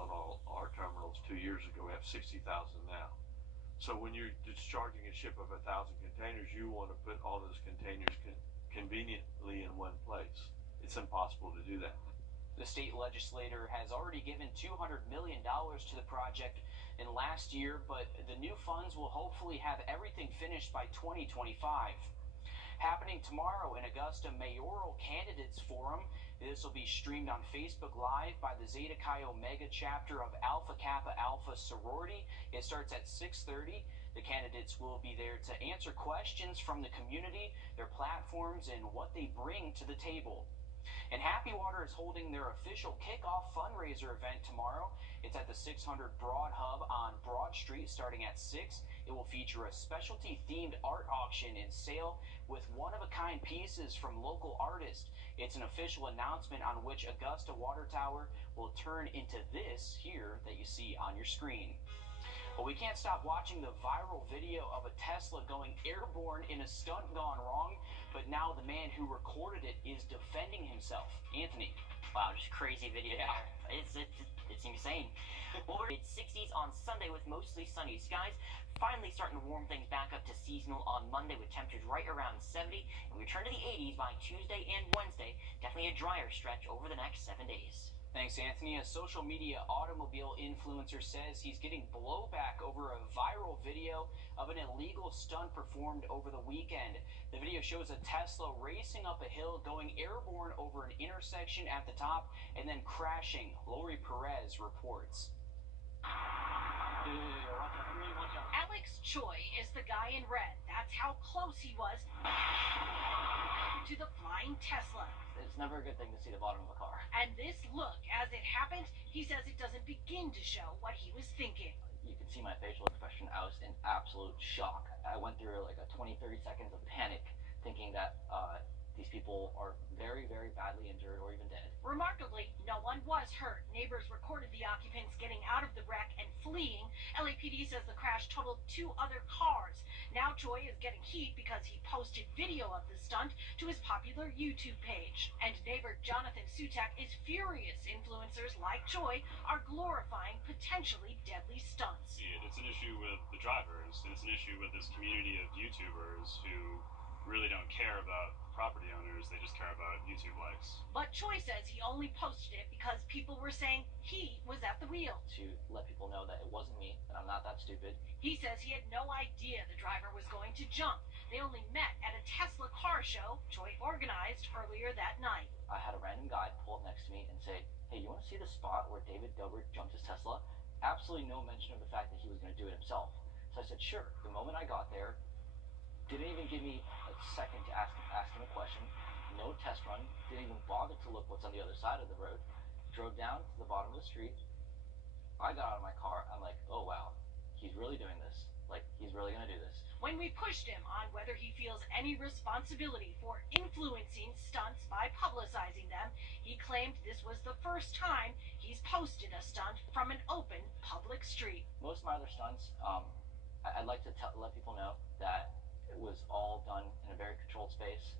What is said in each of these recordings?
on all our terminals 2 years ago. We have 60,000 now. So when you're discharging a ship of 1,000 containers, you want to put all those containers conveniently in one place. It's impossible to do that. The state legislature has already given $200 million to the project in last year, but the new funds will hopefully have everything finished by 2025. Happening tomorrow in Augusta, Mayoral Candidates Forum. This will be streamed on Facebook Live by the Zeta Chi Omega chapter of Alpha Kappa Alpha sorority. It starts at 6:30. The candidates will be there to answer questions from the community, their platforms, and what they bring to the table. And Happy Water is holding their official kickoff fundraiser event tomorrow. It's at the 600 Broad Hub on Broad Street starting at 6. It will feature a specialty-themed art auction and sale with one-of-a-kind pieces from local artists. It's an official announcement on which Augusta Water Tower will turn into this here that you see on your screen. Well, we can't stop watching the viral video of a Tesla going airborne in a stunt gone wrong, but now the man who recorded it is defending himself. Anthony. Wow, just crazy video there. It's insane. Well, we're in 60s on Sunday with mostly sunny skies. Finally starting to warm things back up to seasonal on Monday with temperatures right around 70. And we return to the 80s by Tuesday and Wednesday. Definitely a drier stretch over the next 7 days. Thanks, Anthony. A social media automobile influencer says he's getting blowback over a viral video of an illegal stunt performed over the weekend. The video shows a Tesla racing up a hill, going airborne over an intersection at the top, and then crashing. Lori Perez reports. Alex Choi is the guy in red. That's how close he was to the flying Tesla. It's never a good thing to see the bottom of a car. And this look, as it happened, he says it doesn't begin to show what he was thinking. You can see my facial expression. I was in absolute shock. I went through like a 20-30 seconds of panic, thinking that these people are very, very badly injured or even dead. Remarkably, no one was hurt. Neighbors recorded the occupants getting out of the wreck and fleeing. LAPD says the crash totaled 2 other cars. Now Choi is getting heat because he posted video of the stunt to his popular YouTube page. And neighbor Jonathan Sutak is furious influencers like Choi are glorifying potentially deadly stunts. It's an issue with the drivers, and it's an issue with this community of YouTubers who really don't care about property owners, they just care about YouTube likes. But Choi says he only posted it because people were saying he was at the wheel. To let people know that it wasn't me, that I'm not that stupid. He says he had no idea the driver was going to jump. They only met at a Tesla car show Choi organized earlier that night. I had a random guy pull up next to me and say, hey, you want to see the spot where David Dobrik jumped his Tesla? Absolutely no mention of the fact that he was going to do it himself. So I said, sure. The moment I got there, didn't even give me a second to ask him a question. No test run. Didn't even bother to look what's on the other side of the road. Drove down to the bottom of the street. I got out of my car. I'm like, oh, wow. He's really doing this. Like, he's really going to do this. When we pushed him on whether he feels any responsibility for influencing stunts by publicizing them, he claimed this was the first time he's posted a stunt from an open public street. Most of my other stunts, I'd like to let people know that it was all done in a very controlled space.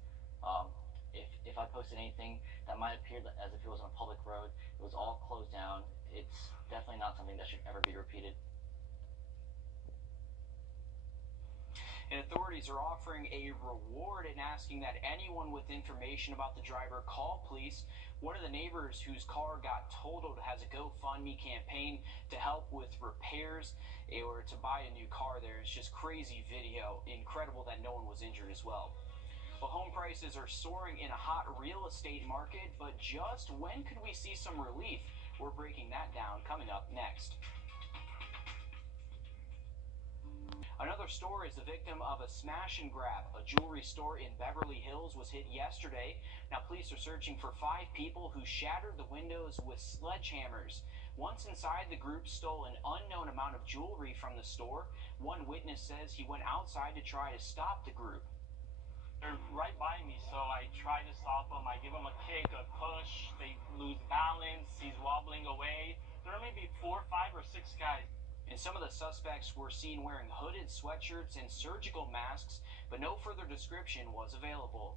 If I posted anything that might appear as if it was on a public road, it was all closed down. It's definitely not something that should ever be repeated. And authorities are offering a reward and asking that anyone with information about the driver call police. One of the neighbors whose car got totaled has a GoFundMe campaign to help with repairs or to buy a new car there. It's just crazy video. Incredible that no one was injured as well. Well, home prices are soaring in a hot real estate market, but just when could we see some relief? We're breaking that down coming up next. Another store is the victim of a smash and grab. A jewelry store in Beverly Hills was hit yesterday. Now, police are searching for 5 people who shattered the windows with sledgehammers. Once inside, the group stole an unknown amount of jewelry from the store. One witness says he went outside to try to stop the group. They're right by me, so I try to stop them. I give them a kick, a push. They lose balance. He's wobbling away. There are maybe 4, 5, or 6 guys. And some of the suspects were seen wearing hooded sweatshirts and surgical masks, but no further description was available.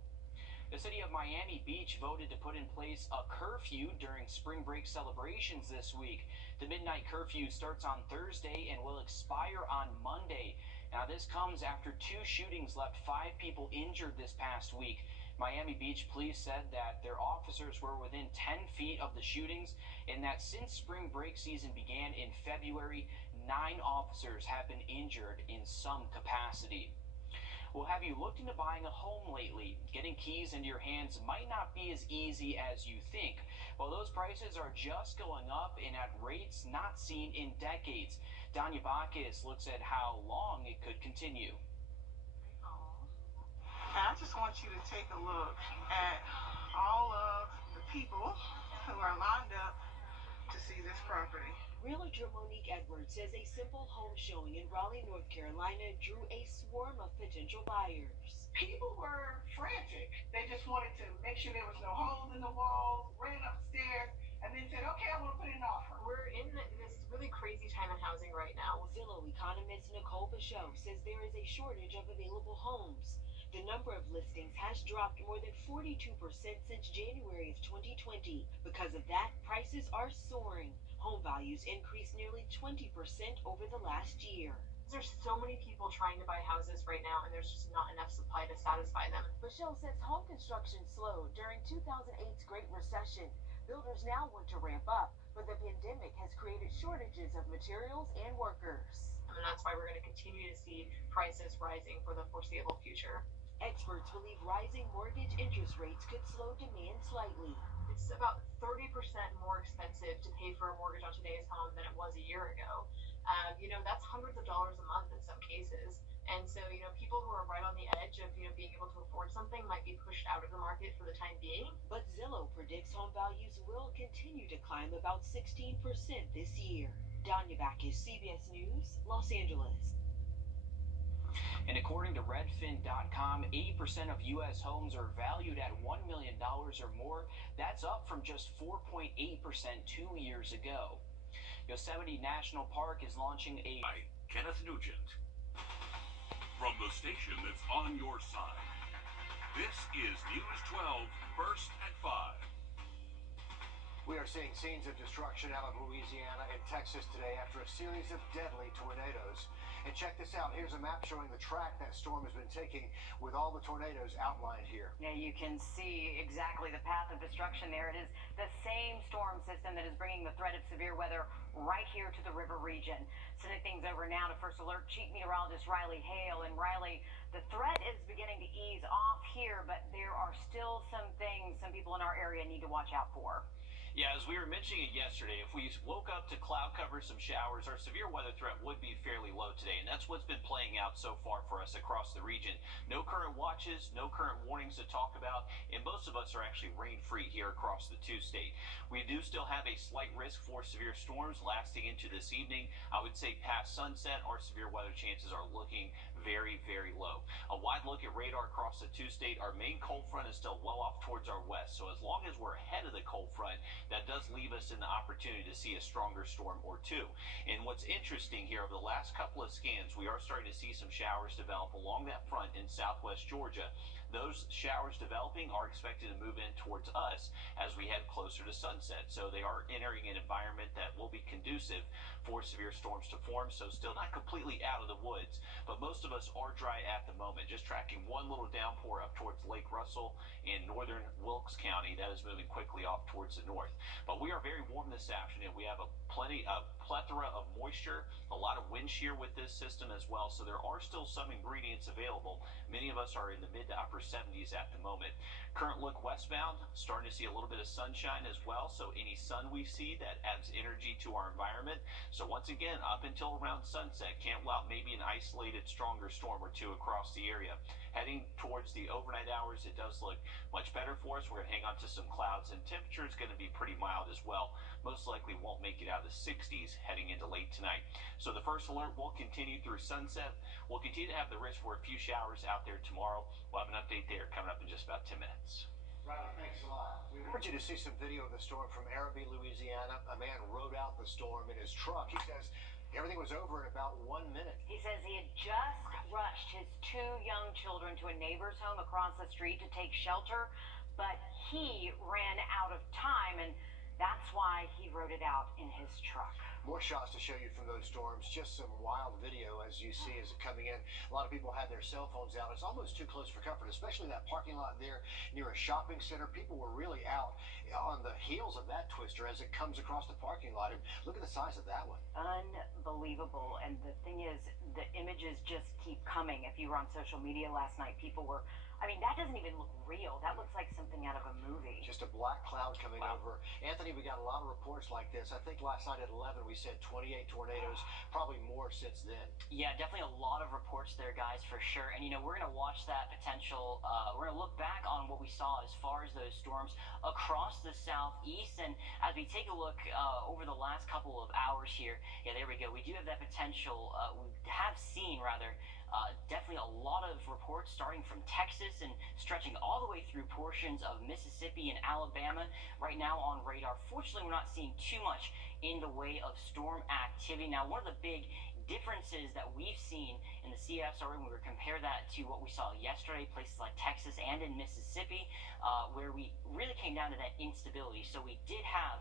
The city of Miami Beach voted to put in place a curfew during spring break celebrations this week. The midnight curfew starts on Thursday and will expire on Monday. Now, this comes after 2 shootings left 5 people injured this past week. Miami Beach police said that their officers were within 10 feet of the shootings and that since spring break season began in February, 9 officers have been injured in some capacity. Well, have you looked into buying a home lately? Getting keys into your hands might not be as easy as you think. Well, those prices are just going up and at rates not seen in decades. Danya Bacchus looks at how long it could continue. And I just want you to take a look at all of the people who are lined up to see this property. Realtor Monique Edwards says a simple home showing in Raleigh, North Carolina drew a swarm of potential buyers. People were frantic. They just wanted to make sure there was no holes in the walls, ran upstairs, and then said, okay, I want to put in an offer. We're in this really crazy time in housing right now. Zillow economist Nicole Bichot says there is a shortage of available homes. The number of listings has dropped more than 42% since January of 2020. Because of that, prices are soaring. Home values increased nearly 20% over the last year. There's so many people trying to buy houses right now, and there's just not enough supply to satisfy them. Bichot says home construction slowed during 2008's Great Recession. Builders now want to ramp up, but the pandemic has created shortages of materials and workers. And that's why we're going to continue to see prices rising for the foreseeable future. Experts believe rising mortgage interest rates could slow demand slightly. It's about 30% more expensive to pay for a mortgage on today's home than it was a year ago. That's hundreds of dollars a month in some cases. And so, people who are right on the edge of, being able to afford something might be pushed out of the market for the time being. But Zillow predicts home values will continue to climb about 16% this year. Danya Bacchus, CBS News, Los Angeles. And according to Redfin.com, 80% of U.S. homes are valued at $1 million or more. That's up from just 4.8% 2 years ago. Yosemite National Park is launching a... By Kenneth Nugent. From the station that's on your side, this is News 12, first at 5. We are seeing scenes of destruction out of Louisiana and Texas today after a series of deadly tornadoes. And check this out. Here's a map showing the track that storm has been taking with all the tornadoes outlined here. Yeah, you can see exactly the path of destruction there. It is the same storm system that is bringing the threat of severe weather right here to the river region. Sending things over now to First Alert Chief Meteorologist Riley Hale. And Riley, the threat is beginning to ease off here, but there are still some things some people in our area need to watch out for. Yeah, as we were mentioning it yesterday, if we woke up to cloud cover, some showers, our severe weather threat would be fairly low today, and that's what's been playing out so far for us across the region. No current watches, no current warnings to talk about, and most of us are actually rain-free here across the two-state. We do still have a slight risk for severe storms lasting into this evening. I would say past sunset, our severe weather chances are looking very, very low. A wide look at radar across the two-state, our main cold front is still well off towards our west, so as long as we're ahead of the cold front, that does leave us in the opportunity to see a stronger storm or two. And what's interesting here, over the last couple of scans, we are starting to see some showers develop along that front in southwest Georgia. Those showers developing are expected to move in towards us as we head closer to sunset. So they are entering an environment that will be conducive for severe storms to form. So still not completely out of the woods, but most of us are dry at the moment. Just tracking one little downpour up towards Lake Russell in northern Wilkes County. That is moving quickly off towards the north. But we are very warm this afternoon. We have a plethora of moisture, a lot of wind shear with this system as well. So there are still some ingredients available. Many of us are in the mid to upper 70s at the moment. Current look westbound, starting to see a little bit of sunshine as well. So any sun we see, that adds energy to our environment. So once again, up until around sunset, can't rule out maybe an isolated stronger storm or two across the area. Heading towards the overnight hours, it does look much better for us. We're going to hang on to some clouds, and temperature is going to be pretty mild as well. Most likely won't make it out of the 60s heading into late tonight. So the first alert will continue through sunset. We'll continue to have the risk for a few showers out there tomorrow. We'll have an update there coming up in just about 10 minutes. Riley, thanks a lot. We want you to see some video of the storm from Araby, Louisiana. A man rode out the storm in his truck. He says Everything was over in about 1 minute. He says he had just rushed his 2 young children to a neighbor's home across the street to take shelter, but he ran out of time, and that's why he wrote it out in his truck. More shots to show you from those storms. Just some wild video as you see as it coming in. A lot of people had their cell phones out. It's almost too close for comfort, especially that parking lot there near a shopping center. People were really out on the heels of that twister as it comes across the parking lot. And look at the size of that one. Unbelievable. And the thing is, the images just keep coming. If you were on social media last night, people were, I mean, that doesn't even look real. That looks like something out of a movie. Just a black cloud coming over. Anthony, we got a lot of reports like this. I think last night at 11 we said 28 tornadoes, probably more since then. Yeah, definitely a lot of reports there, guys, for sure. And, you know, we're going to watch that potential. We're going to look back on what we saw as far as those storms across the southeast. And as we take a look over the last couple of hours here, yeah, there we go. We do have that potential. We have seen, rather, definitely a lot of reports starting from Texas and stretching all the way through portions of Mississippi and Alabama right now on radar. Fortunately, we're not seeing too much in the way of storm activity. Now, one of the big differences that we've seen in the CSRA when we compare that to what we saw yesterday, places like Texas and in Mississippi, where we really came down to that instability. So we did have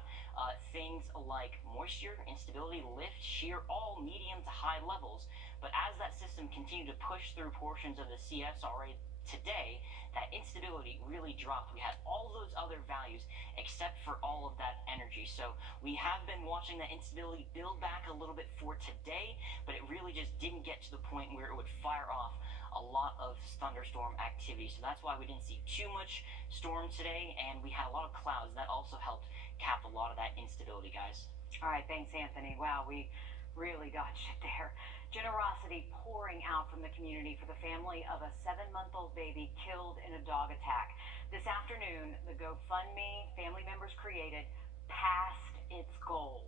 things like moisture, instability, lift, shear, all medium to high levels. But as that system continued to push through portions of the CSRA today, that instability really dropped. We had all those other values except for all of that energy. So we have been watching that instability build back a little bit for today, but it really just didn't get to the point where it would fire off a lot of thunderstorm activity. So that's why we didn't see too much storm today, and we had a lot of clouds. That also helped cap a lot of that instability, guys. All right, thanks, Anthony. Wow, we really dodged it there. Generosity pouring out from the community for the family of a 7-month-old baby killed in a dog attack. This afternoon, the GoFundMe family members created passed its goal.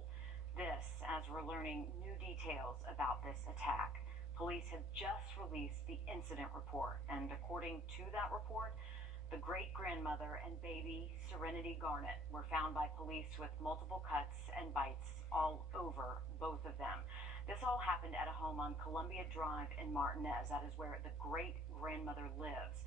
This, as we're learning new details about this attack. Police have just released the incident report, and according to that report, the great-grandmother and baby Serenity Garnett were found by police with multiple cuts and bites all over both of them. This all happened at a home on Columbia Drive in Martinez. That is where the great-grandmother lives.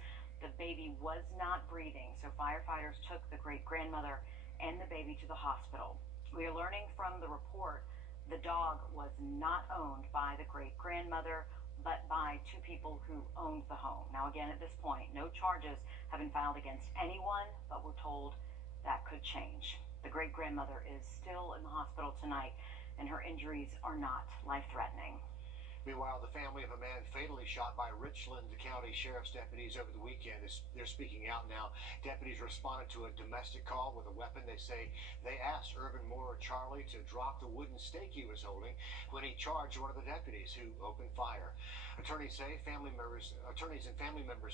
The baby was not breathing, so firefighters took the great-grandmother and the baby to the hospital. We are learning from the report the dog was not owned by the great-grandmother, but by 2 people who owned the home. Now, again, at this point, no charges have been filed against anyone, but we're told that could change. The great-grandmother is still in the hospital tonight, and her injuries are not life-threatening. Meanwhile, the family of a man fatally shot by Richland County Sheriff's deputies over the weekend they're speaking out now. Deputies responded to a domestic call with a weapon. They say they asked Urban Moore Charlie to drop the wooden stake he was holding when he charged one of the deputies, who opened fire. Attorneys and family members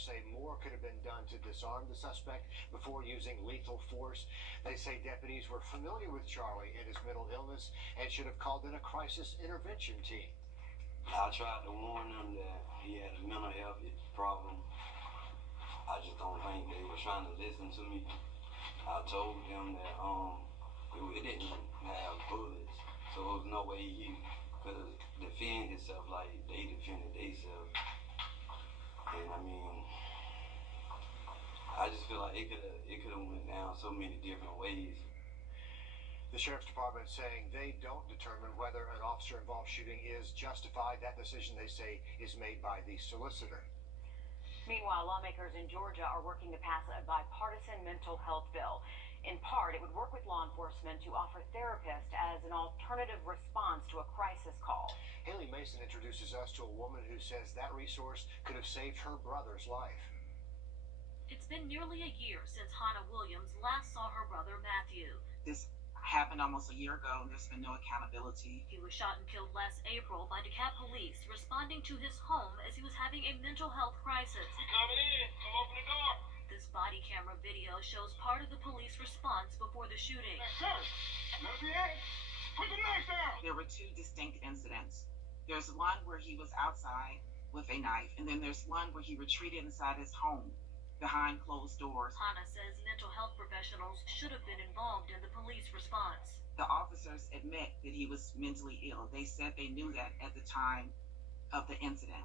say more could have been done to disarm the suspect before using lethal force. They say deputies were familiar with Charlie and his mental illness and should have called in a crisis intervention team. I tried to warn them that he had a mental health problem. I just don't think they were trying to listen to me. I told them that it didn't have bullets, so there was no way he could defend himself like they defended themselves. And I mean, I just feel like it could have went down so many different ways. The Sheriff's Department saying they don't determine whether an officer-involved shooting is justified. That decision, they say, is made by the solicitor. Meanwhile, lawmakers in Georgia are working to pass a bipartisan mental health bill. In part, it would work with law enforcement to offer therapists as an alternative response to a crisis call. Haley Mason introduces us to a woman who says that resource could have saved her brother's life. It's been nearly a year since Hannah Williams last saw her brother Matthew. This happened almost a year ago, and there's been no accountability. He was shot and killed last April by DeKalb police responding to his home as he was having a mental health crisis. We coming in. Come open the door. This body camera video shows part of the police response before the shooting. Sir, put the knife down. There were 2 distinct incidents. There's one where he was outside with a knife, and then there's one where he retreated inside his home behind closed doors. Hannah says mental health professionals should have been involved in the police response. The officers admit that he was mentally ill. They said they knew that at the time of the incident.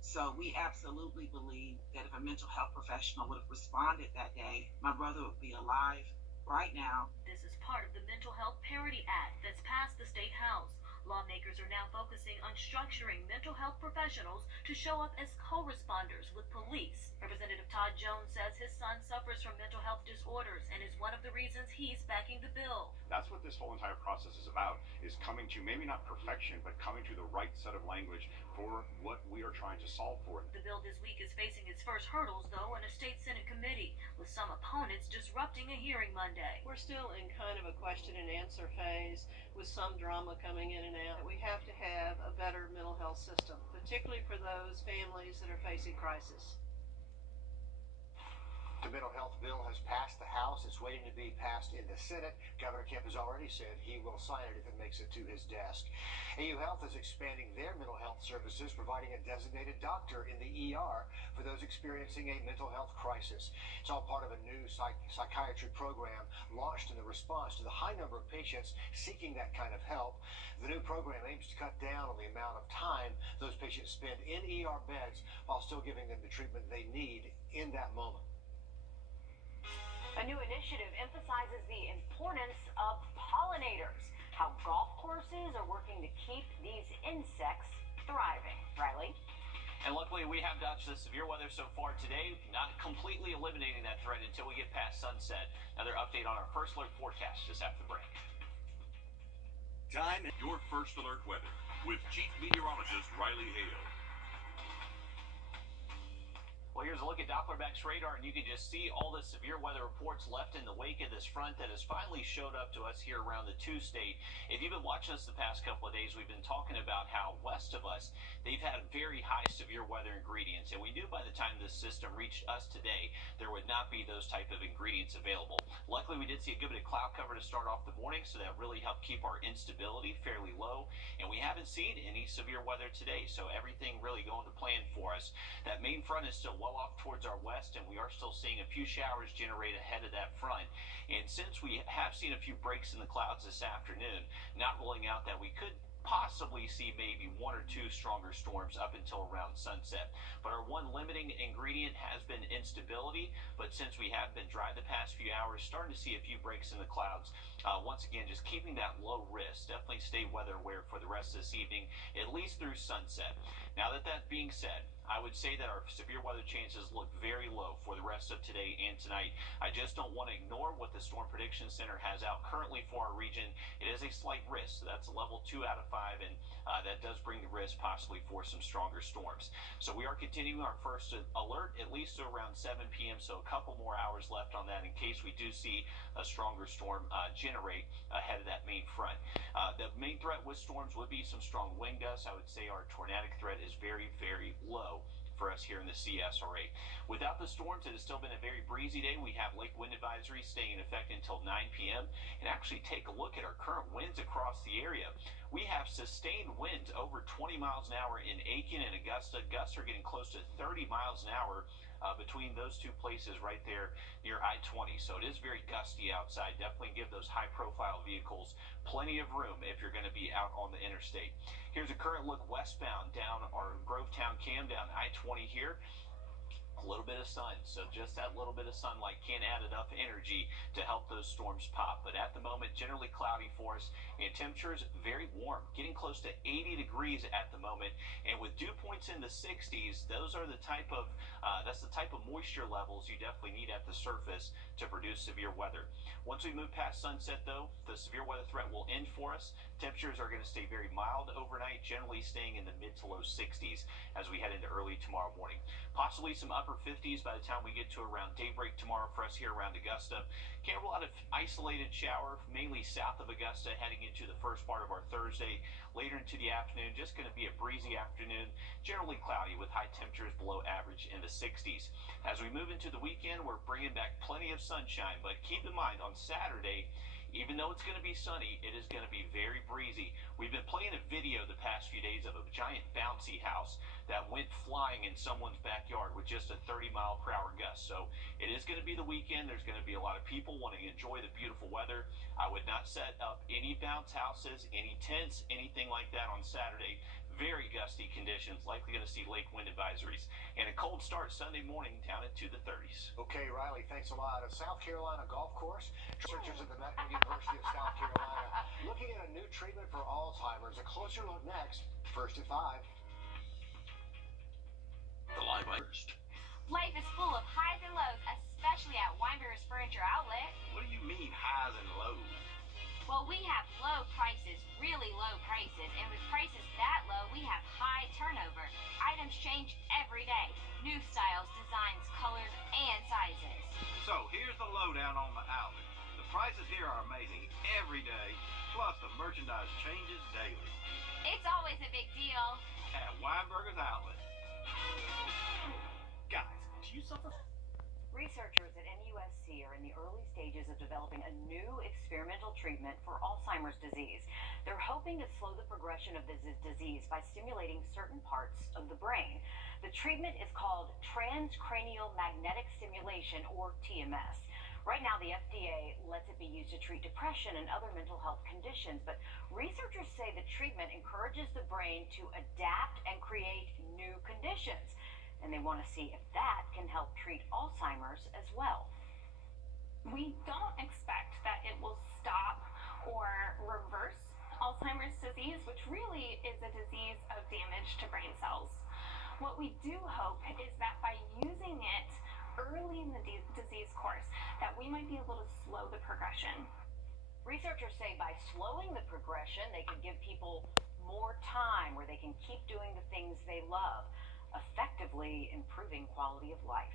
So we absolutely believe that if a mental health professional would have responded that day, my brother would be alive right now. This is part of the Mental Health Parity Act that's passed the State House. Lawmakers are now focusing on structuring mental health professionals to show up as co-responders with police. Representative Todd Jones says his son suffers from mental health disorders and is one of the reasons he's backing the bill. That's what this whole entire process is about, is coming to maybe not perfection, but coming to the right set of language for what we are trying to solve for. The bill this week is facing its first hurdles, though, in a state Senate committee, with some opponents disrupting a hearing Monday. We're still in kind of a question and answer phase with some drama coming in and out. We have to have a better mental health system, particularly for those families that are facing crisis. The mental health bill has passed the House. It's waiting to be passed in the Senate. Governor Kemp has already said he will sign it if it makes it to his desk. AU Health is expanding their mental health services, providing a designated doctor in the ER for those experiencing a mental health crisis. It's all part of a new psychiatry program launched in the response to the high number of patients seeking that kind of help. The new program aims to cut down on the amount of time those patients spend in ER beds while still giving them the treatment they need in that moment. A new initiative emphasizes the importance of pollinators, how golf courses are working to keep these insects thriving. Riley? And luckily, we have dodged the severe weather so far today, not completely eliminating that threat until we get past sunset. Another update on our first alert forecast just after the break. Time your first alert weather with Chief Meteorologist Riley Hale. Well, here's a look at Doppler Max Radar, and you can just see all the severe weather reports left in the wake of this front that has finally showed up to us here around the two-state. If you've been watching us the past couple of days, we've been talking about how west of us, they've had very high severe weather ingredients, and we knew by the time this system reached us today, there would not be those type of ingredients available. Luckily, we did see a good bit of cloud cover to start off the morning, so that really helped keep our instability fairly low, and we haven't seen any severe weather today, so everything really going to plan for us. That main front is still well off towards our west, and we are still seeing a few showers generate ahead of that front. And since we have seen a few breaks in the clouds this afternoon, not ruling out that we could possibly see maybe one or two stronger storms up until around sunset. But our one limiting ingredient has been instability, but since we have been dry the past few hours, starting to see a few breaks in the clouds. Once again, just keeping that low risk. Definitely stay weather aware for the rest of this evening, at least through sunset. Now that being said, I would say that our severe weather chances look very low for the rest of today and tonight. I just don't want to ignore what the Storm Prediction Center has out currently for our region. It is a slight risk, so that's a level 2 out of 5, and that does bring the risk possibly for some stronger storms. So we are continuing our first alert at least to around 7 p.m., so a couple more hours left on that in case we do see a stronger storm generate ahead of that main front. The main threat with storms would be some strong wind gusts. I would say our tornadic threat is very, very low for us here in the CSRA. Without the storms, it has still been a very breezy day. We have lake wind advisory staying in effect until 9 p.m. And actually take a look at our current winds across the area. We have sustained winds over 20 miles an hour in Aiken and Augusta. Gusts are getting close to 30 miles an hour between those two places right there near I-20. So it is very gusty outside. Definitely give those high-profile vehicles plenty of room if you're going to be out on the interstate. Here's a current look westbound down our Grovetown Cam down I-20 here. A little bit of sun, so just that little bit of sunlight can add enough energy to help those storms pop. But at the moment, generally cloudy for us, and temperatures very warm, getting close to 80 degrees at the moment. And with dew points in the 60s, those are the type of that's the type of moisture levels you definitely need at the surface to produce severe weather. Once we move past sunset, though, the severe weather threat will end for us. Temperatures are going to stay very mild overnight, generally staying in the mid to low 60s as we head into early tomorrow morning. Possibly some upper 50s by the time we get to around daybreak tomorrow for us here around Augusta. Can't rule out an isolated shower, mainly south of Augusta, heading into the first part of our Thursday. Later into the afternoon, just going to be a breezy afternoon, generally cloudy with high temperatures below average in the 60s. As we move into the weekend, we're bringing back plenty of sunshine, but keep in mind on Saturday, Even though it's going to be sunny, it is going to be very breezy. We've been playing a video the past few days of a giant bouncy house that went flying in someone's backyard with just a 30-mile-per-hour gust. So it is going to be the weekend. There's going to be a lot of people wanting to enjoy the beautiful weather. I would not set up any bounce houses, any tents, anything like that on Saturday. Very gusty conditions, likely going to see lake wind advisories, and a cold start Sunday morning down into the 30s. Okay, Riley, thanks a lot. A South Carolina golf course. Researchers at the University of South Carolina looking at a new treatment for Alzheimer's. A closer look next. First at 5. The live first. Life is full of highs and lows, especially at Weinberger's Furniture Outlet. What do you mean highs and lows? Well, we have low prices, really low prices, and with prices that low, we have high turnover. Items change every day. New styles, designs, colors, and sizes. So here's the lowdown on the outlet. The prices here are amazing every day, plus the merchandise changes daily. It's always a big deal. At Weinberger's Outlet. Guys, do you suffer? Researchers at NUSC are in the early stages of developing a new experimental treatment for Alzheimer's disease. They're hoping to slow the progression of this disease by stimulating certain parts of the brain. The treatment is called transcranial magnetic stimulation, or TMS. Right now, the FDA lets it be used to treat depression and other mental health conditions, but researchers say the treatment encourages the brain to adapt and create new conditions. And they want to see if that can help treat Alzheimer's as well. We don't expect that it will stop or reverse Alzheimer's disease, which really is a disease of damage to brain cells. What we do hope is that by using it early in the disease course, that we might be able to slow the progression. Researchers say by slowing the progression, they can give people more time where they can keep doing the things they love, effectively improving quality of life.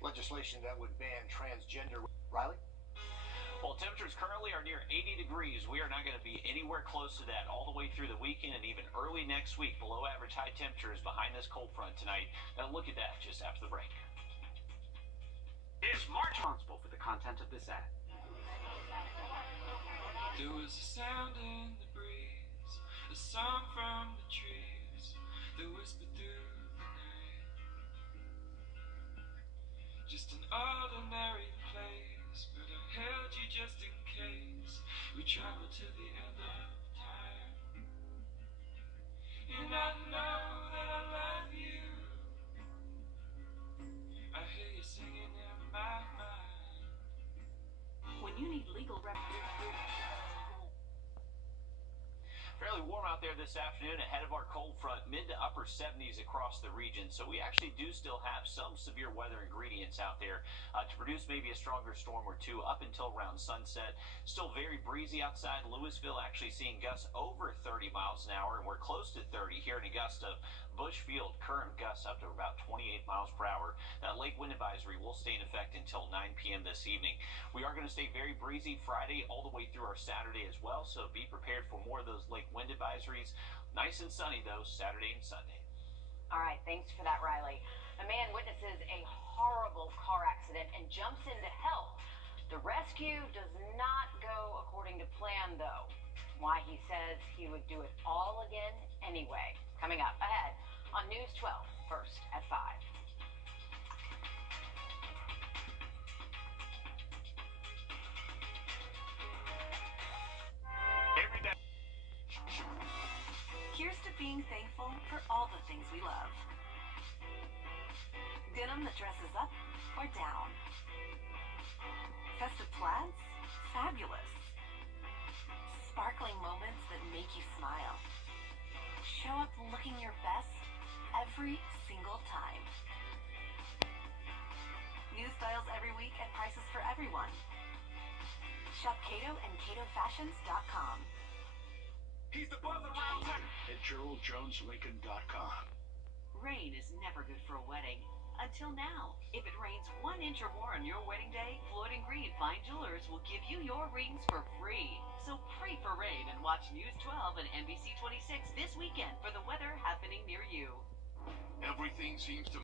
Legislation that would ban transgender. Riley? Well, temperatures currently are near 80 degrees. We are not going to be anywhere close to that all the way through the weekend and even early next week. Below average high temperatures behind this cold front tonight. Now look at that just after the break. Is March responsible for the content of this ad? There was a sound in the breeze, a song from the trees that whispered through the night. Just an ordinary place, but I held you just in case we travel to the end of time. And I know that I love you. I hear you singing in my mind. When you need legal Fairly warm out there this afternoon ahead of our cold front, mid to upper 70s across the region. So we actually do still have some severe weather ingredients out there to produce maybe a stronger storm or two up until around sunset. Still very breezy outside. Louisville actually seeing gusts over 30 miles an hour, and we're close to 30 here in Augusta. Bushfield, current gusts up to about 28 miles per hour. That lake wind advisory will stay in effect until 9 p.m. this evening. We are going to stay very breezy Friday all the way through our Saturday as well, so be prepared for more of those lake wind advisories. Nice and sunny, though, Saturday and Sunday. All right, thanks for that, Riley. A man witnesses a horrible car accident and jumps in to help. The rescue does not go according to plan, though. Why he says he would do it all again anyway. Coming up ahead on News 12, first at 5. Every day. Here's to being thankful for all the things we love. Denim that dresses up or down. Festive plaids? Fabulous. Sparkling moments that make you smile. Show up looking your best every single time. New styles every week at prices for everyone. Shop Cato and CatoFashions.com. He's the buzz around town at GeraldJonesLincoln.com. Rain is never good for a wedding. Until now. If it rains 1 inch or more on your wedding day, Floyd & Green Fine Jewelers will give you your rings for free. So pray for rain and watch News 12 and NBC 26 this weekend for the weather happening near you. Everything seems to